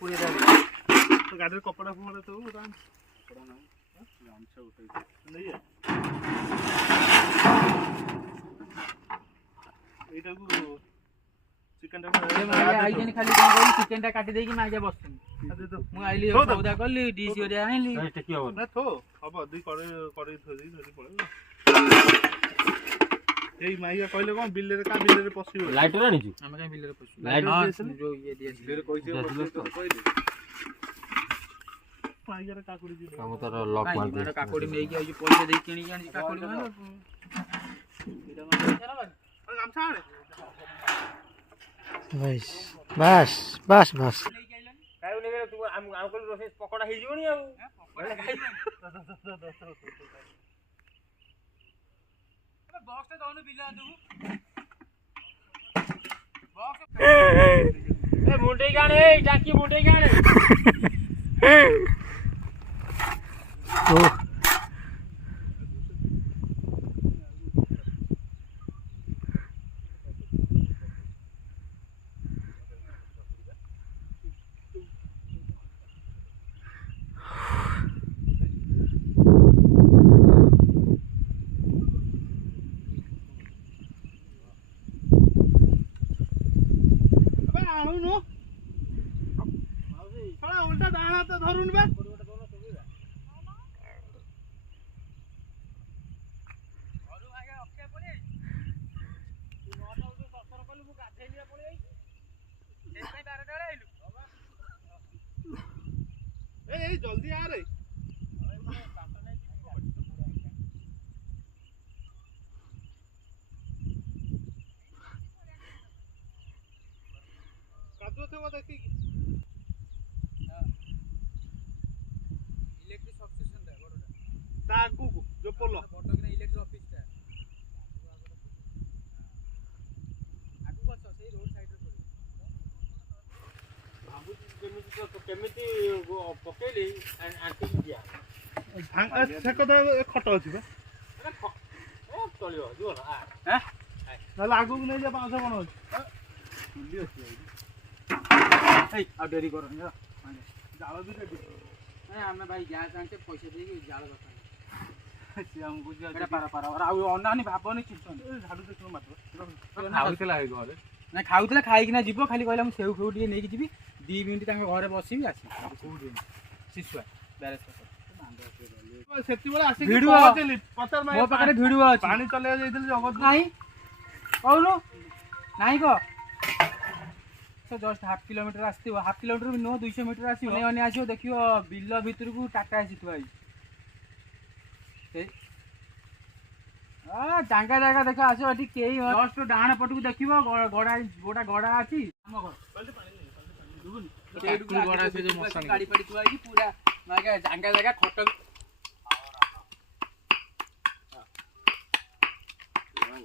पूरे गाड़ी कपड़ा फपड़ा तो चिकन काटी देकी मागे बस मु आइली सौदा करली डिश ओरिया आइली ना थो अब दी करे करे धरी धरी पड़े एई माइया कहले कोन बिल रे का बिल रे पसियो लाइटर आनी छु हम का बिल रे पसियो लाइट जो ये दिया बिल रे कइसे कहले माइया रे काकुड़ी दी हम तो लॉक मार दे काकुड़ी में की आई पैसा दे किनी आनी काकुड़ी मार इटा मार छरा भाई गामछा आने बस बस बस बस काई ने तू हमको रोसे पकोड़ा ही जोनी आ पकोड़ा खाई बॉक्स तो दोनों बिला तू बॉक्स ए मुंडे गाने ए टाकी मुंडे गाने ओ उल्टा दाना तो धरुन बे जल्दी आ रे कादो थे वो देखी इलेक्ट्रिक सबस्टेशन रे बड़ोटा ता आगु जो पोलो बड़ो के इलेक्ट्रिक ऑफिस ता आगु बस से रोड साइड रे पड़े बाबू केमिति पकेली आंटी दिया से कथा खट अछि बे ए चलियो जो ना हैं ना आगु नै जा 500 बन अछि बुली अछि ए आ देरी करो ना जाल भी रेडी ए हमें भाई गैस आनते पैसे देगी जाल दरकार से हमको जे पारा पारा और आ अनानी भाबनी चिंतन झाडू देखो मात्र खाउतला ए घरे ना खाउतला खाई कि ना जीवो खाली कहला हम सेउ फेउ टिके नै कि जीवी 2 मिनिट तांगे घरे बसिबी आसी कोडी सिसुआ बैरेज सेति बेला आसी पहुंचली पतर मो पाखरे भिडियो अछि पानी चले जाइदिल जगत नाही कहलो नाही को तो जस्ट हाफ किलोमीटर आस्ती हाफ किलोमीटर भी नो 200 मीटर आसी ओने ओने आसीओ देखियो बिल्लो भीतर को टाटा आसी तू भाई आ जांगा जागा देखा आसो अठी केही जस्ट डाण पटू देखियो गड़ा गोटा गड़ा अछि हम घर जल्दी पानी दुबुन केडू गड़ा से जो मसान गाड़ी पड़ी तू आई पूरा मागे जांगा जागा खटक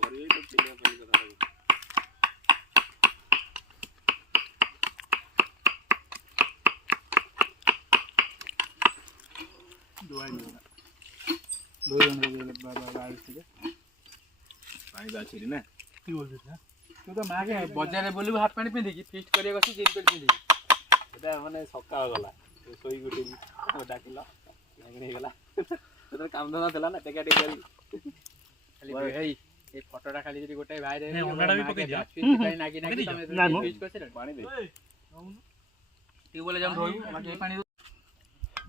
घरे तो चिल्ला पानी करा दो जन बाबा आइले पानी बाछिली ना की बोलছিস ना तू तो मागे बाजार रे बोलू हाफ पैंट पिंदी की फिस्ट करिया गसी जीन पैंट पिंदी एटा माने सकाळ गला सोई गुटी डाकिला लागने गला तो काम धंदा देला ना टेका टेका खाली भाई ए फोटोटा खाली जदी गोटे भाई रे ओनाडा भी पके दिया फिस्ट काई नागी नागी तमे फिस्ट करछ पानी दे ती बोले जम रोई माटे पानी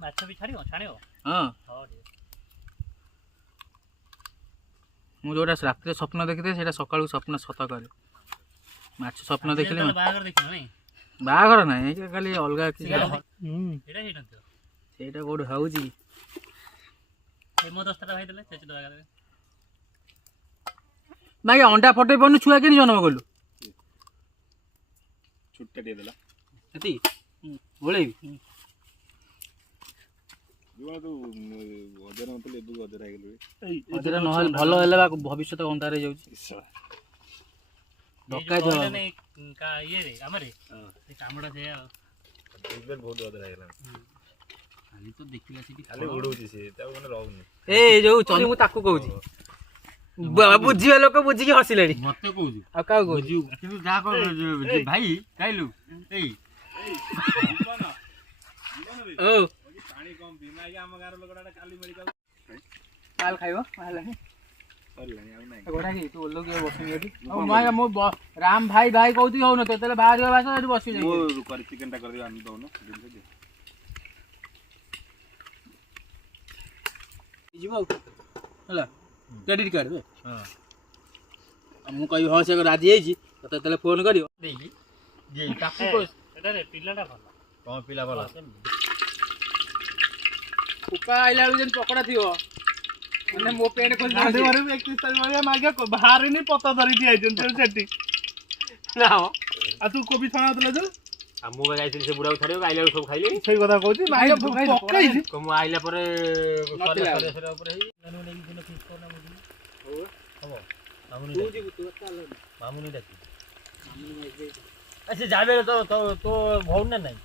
माछ भी छाड़ियो छाड़ियो हां मु जोटा रात स्वप्न देखिथे सेटा सकाळू स्वप्न सत करे माछ स्वप्न देखिले बागर देखिनो नै बागर नै खाली अलगा कि एटा हेटन तो सेटा कोड हाउजी ए मो दस्ता भाई देले सेच दगा दे मागे अंडा फटे बनु छुआ के नि जन्म गलु छुट्टा दे देला एती बोले जुवा तो अजर मतले दु अजर आ गेलु अजर न हल भलो हेले भविष्य तो अंधार रे जाउची डका जो ने का ये रे हमरे से कामडा से इधर बहुत अजर आ गेला खाली तो देखिला से खाली उडौची से ता माने रहउनी ए जो चली मु ताकू कहउची ବୁଝିବା ଲୋକ ବୁଝିକି ହସିଲେଣି। ମତେ କହୁଛୁ ଆଉ କାହାକୁ କହୁଛୁ? ବୁଝିବୁ କିନ୍ତୁ ଯାହା କହ ଭାଇ ଖାଇଲୁ ଏଇ ଓ ପାଣି କମ ପିଇ ନା ଆମ ଗାଁର ଲୋକଟା କାଲି ମେଡିକାଲ କାଲ ଖାଇବ ହେଲାନି ସରିଲାଣି ଆଉ ନାହିଁ ଗୋଟା କି ତୁ ଓଲୋ କିଏ ବସିନି ଏଠି ଆଉ ମୁଁ ରାମ ଭାଇ ଭାଇ କହୁଛି ହଉନ ତେତେଲେ ବାହାରିବ ବାସ ଏଠି ବସି ଯାଇ ମୁଁ କରି ଚିକେନ ଟା କରିଦେବି ଆଣି ଦଉନ ଯିବ ଆଉ ହେଲା କ୍ରେଡିଟ୍ କାର୍ଡ ବେ ହଁ ମୁଁ କହିବି ହଁ ସେ ରାଜି ହେଇଛି ତତେ ତେତେଲେ ଫୋନ କରିବ ଦେଇକି ତାକୁ ଏଟାରେ ପିଲାଟା ଭଲ କଣ ପିଲା ଭଲ କୁକା ଆଇଲା ବେଳକୁ ଯେମିତି ପକଡା ଥିବ ମାନେ ମୋ ପେଟ ଖୋଲି ଗାଣ୍ଡି ମାରି 31 ତାରିଖ ଭଳିଆ ମାଗିଆ ବାହାରିନି ପତା ଧରିକି ଯାଇଛନ୍ତି ସେଠି ନା ଆଉ ତୁ କୋବି ଛଣା ହଉଥିଲା ଯେ ଆଉ ମୁଁ ଯାଇଥିଲି ସେ ବୁଢାକୁ ଛାଡ଼ିବାକୁ ଆଇଲା ବେଳକୁ ସବୁ ଖାଇଲେଣି ସେଇ କଥା କହୁଛି ମାଗିଆ ପକେଇଛି ମୁଁ ଆଇଲା ପରେ ନଥିଲା ଉପରେ ହେଇ ମାମୁନି ଡାକି ସେ ଯାବେ ତ ତୋ ଭଉଣୀ ନା ନାଇଁ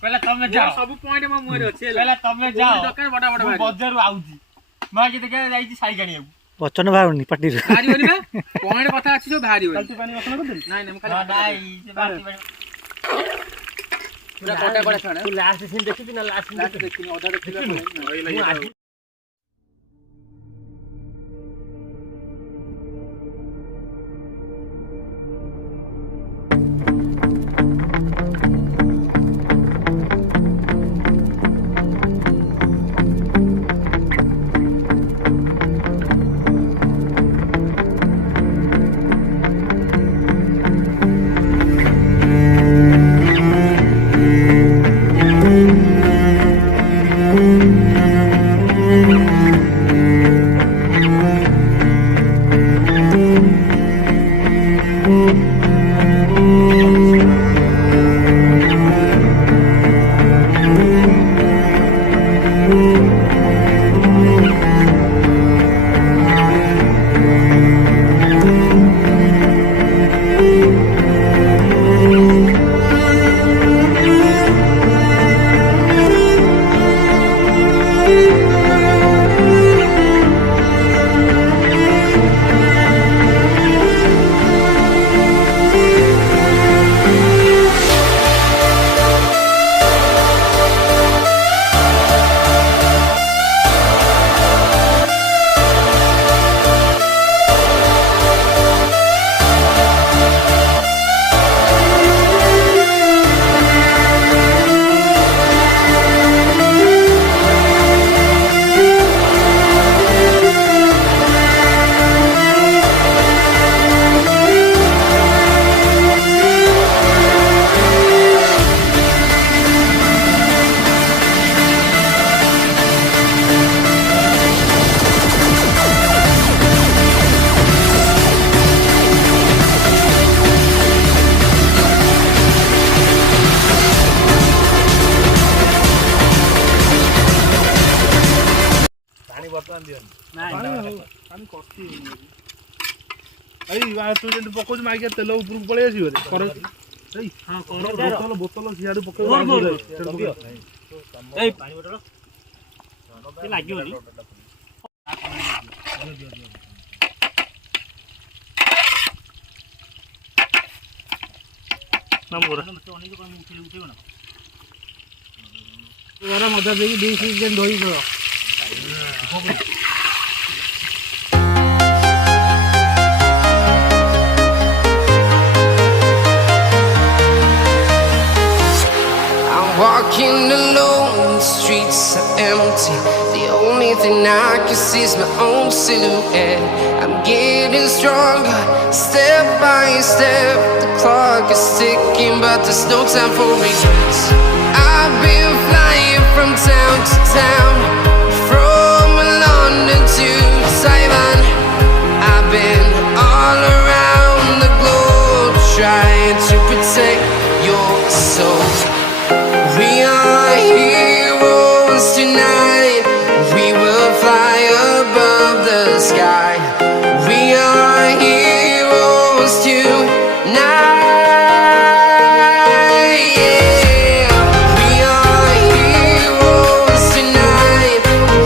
ପହଲା ତମେ ଯାଅ ସବୁ ପଏଣ୍ଟ ମୋ ମୁହଁରେ ଅଛି ପହଲା ତମେ ଯାଅ ଦୋକାନ ବଡ ବଡ ବଜାରରୁ ଆଉଛି ମାଗି ଦେଖା ଯାଇଛି ସାଇ କାଣିବାକୁ ବଚନ ବାହାରୁନି ପାଟିରୁ ବାହାରିବନି ବା ପଏଣ୍ଟ କଥା ଅଛି ସବୁ ବାହାରିବନି କାଲି ପାଣି ମସଲା କରିଦେଲି ନାଇଁ ନାଇଁ ମୁଁ ଖାଲି ନାଇଁ ସେ ବାହାରି ପୁରା କଟା କଟା ଛାଡ ତୁ ଲାଷ୍ଟ ସିନ୍ ଦେଖିଛୁ ନା ଲାଷ୍ଟ ସିନ୍ ଦେଖିନି ଅଧା ଦେଖିଲା ମୁଁ ଆଜି ତୁ ଯେମିତି ପକଉଛୁ ମାଇକିଆ ତେଲ ଉପରକୁ ପଳେଇ ଆସିବ ବୋତଲ ସିଆଡୁ ପକେଇବ ଲାଗିବନି ମଜା ଦେଇକି ଦୁଇ ସିଜନ୍ ଧୋଇ Walking alone, the streets are empty. The only thing I can see is my own silhouette. I'm getting stronger, step by step. The clock is ticking, but there's no time for regrets. I've been flying from town to town, from London to Taiwan. I've been all around the globe, trying to protect your soul. We are heroes tonight. We will fly above the sky. We are heroes tonight. Yeah. We are heroes tonight.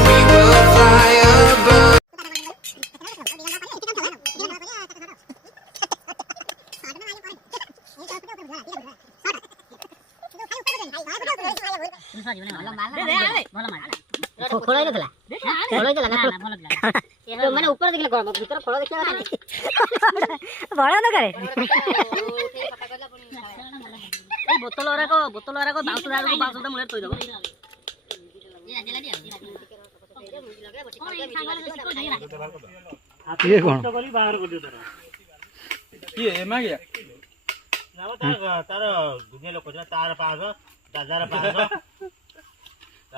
We will fly above. ଖୋଳ ହେଇନଥିଲା ମାନେ ଉପରେ ଦେଖିଲେ କଣ ଭିତରେ ଖୋଳ ଦେଖିବା କଥା ବଳ ଦରକାର ଏଇ ବୋତଲ ଗୁରାକ ବାଉଁଶ ମୂଳରେ ଥୋଇଦବ ଇଏ କଣ କିଏ ଏ ମାଗିଆ ତାର ଦୁନିଆ ଲୋକ ତାର 500 ଦାଦାର 500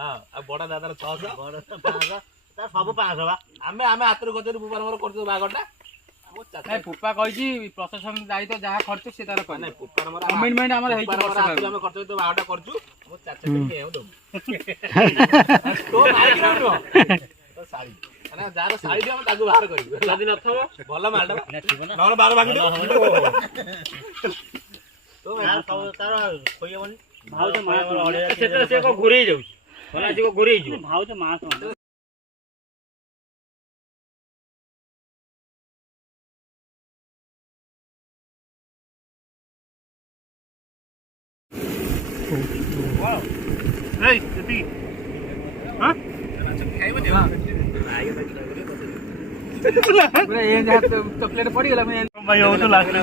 ଆଉ ବଡ ଦାଦାର 600 ବଡ 500 ତାର ସବୁ 500 ବା ଆମେ ହାତରୁ ଗଜରୁ ପୁପାର ମୋର କରୁଛୁ ବାହାଘରଟା ପୁପା କହିଛି ପ୍ରଶାସନ ଦାୟିତ୍ୱ ଯାହା ଖର୍ଚ୍ଚ ସେ ତାର କରେ ନାଇଁ ପୁପାର ମୋର କମିଟମେଣ୍ଟ ଆମର ହେଇଛି ଆମେ ଖର୍ଚ୍ଚ ତ ବାହାଘରଟା କରୁଛୁ ମୁଁ 400 ନେଉ ଦବୁ ତୋ ଭାଇ କି ନବ ତ ଶାଢୀ ମାନେ ଯାହାର ଶାଢୀ ଆମେ ତାକୁ ବାହାର କରିବୁ ଯଦି ନଥବ ଭଲ ମାଲଟା ନହେଲେ ବାର ଭାଙ୍ଗି ଦେ ତ ତାର କହିବନି ଭାଉଜ ମା ସେଟା ସେ କో ଘୁରେଇ ଯାଉଛି ଭଲ ଆଜି କో ଘୁରେଇ ଯିବ ଭାଉଜ ମା Hey, Titi. Hah? ଚକଲେଟ ପଡିଗଲା ଭାଇ ହଉ ତ ଲାଷ୍ଟ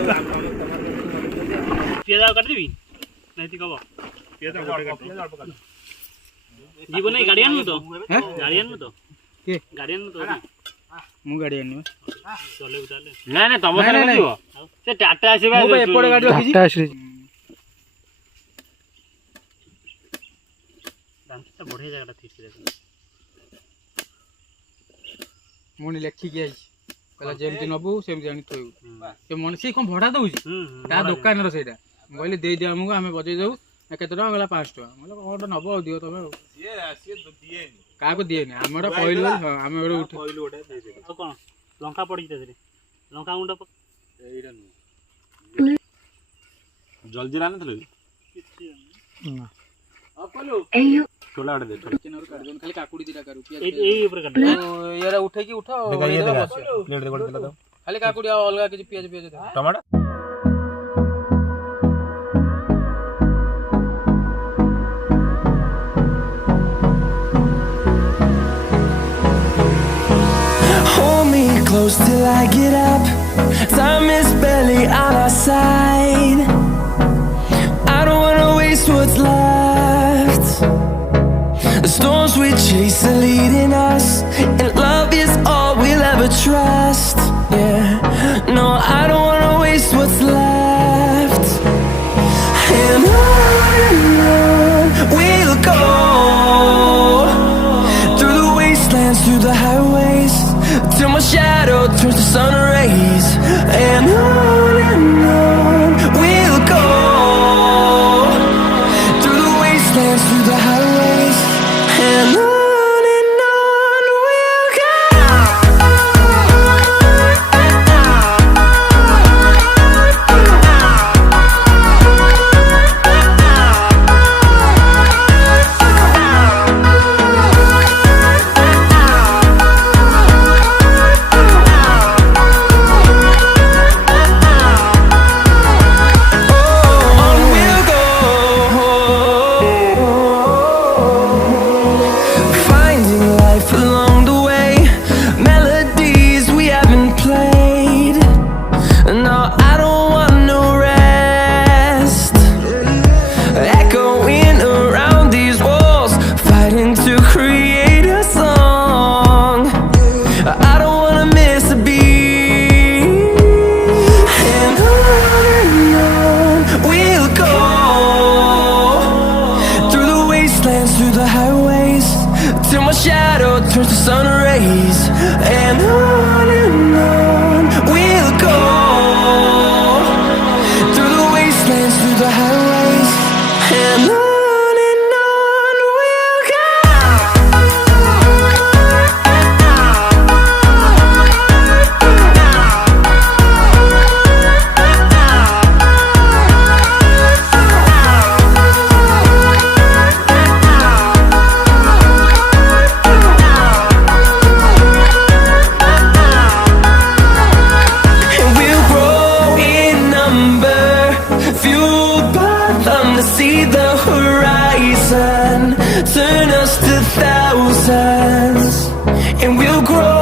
ପିଆଜ କାଟିଦେବି ନାଇଁ କବ ପିଆଜ ଅଳ୍ପ କାଟ ଯିବ ନାଇଁ ଗାଡି ଆଣିବୁ ତ ଗାଡି ଆଣିବୁ ତ କିଏ ଗାଡି ଆଣିବୁ ତ ମୁଁ ଗାଡି ଆଣିବି ଚଲେଇବୁ ତାହେଲେ ନାଇଁ ନାଇଁ ତମ ସାଙ୍ଗରେ ଯିବ ସେ ଟାଟା ଆସିବା ଏପଟେ ଗାଡି ରଖିଛି ବଢିଆ ଜାଗାଟା ଠିକ ମୁଁ ଲେଖିକି ଆଇଛି କହିଲା ଯେମିତି ନବୁ ସେମିତି ଆଣି ଥୋଇବୁ ସେ ମନେ ସିଏ କଣ ଭଡା ଦଉଛି ତା ଦୋକାନର ସେଇଟା ମୁଁ କହିଲି ଦେଇଦିଅ ଆମକୁ ଆମେ ବଜେଇ ଦବୁ କେତେ ଟଙ୍କା କହିଲା 500 ଟଙ୍କା ମୁଁ କହିଲି କଣ ନବ ଆଉ ଦିଅ ତମେ ଆଉ କାହାକୁ ଦିଏନି ଆମେ ଗୋଟେ କହିଲୁ ଆମେ ଗୋଟେ ଉଠେଇ ଆଉ କଣ ଲଙ୍କା ପଡିଛି ତା ଦେହରେ ଲଙ୍କା ଗୁଣ୍ଡ ଏଇଟା ନୁହଁ ଜଲଦି ରାନ୍ଧିଥିଲୁ ଖାଲି କାକୁଡି ଦିଟା କରୁ ଏଇ ଉପରେ କାଟ ଇଏରା ଉଠେଇକି ଉଠ ଖାଲି କାକୁଡି ଆଉ ଅଲଗା କିଛି ପିଆଜ tomato Hold me close till I get up. Time is barely on our side. I don't wanna waste what's left. The storms we chase are leading us, and love is all we'll ever trust. Yeah, no, I don't wanna waste what's left. And on we'll go, through the wastelands, through the highways, till my shadow turns to sun rays. And on we'll go, through the wastelands, through the highways, and on we'll go. turn us to thousands, and we'll grow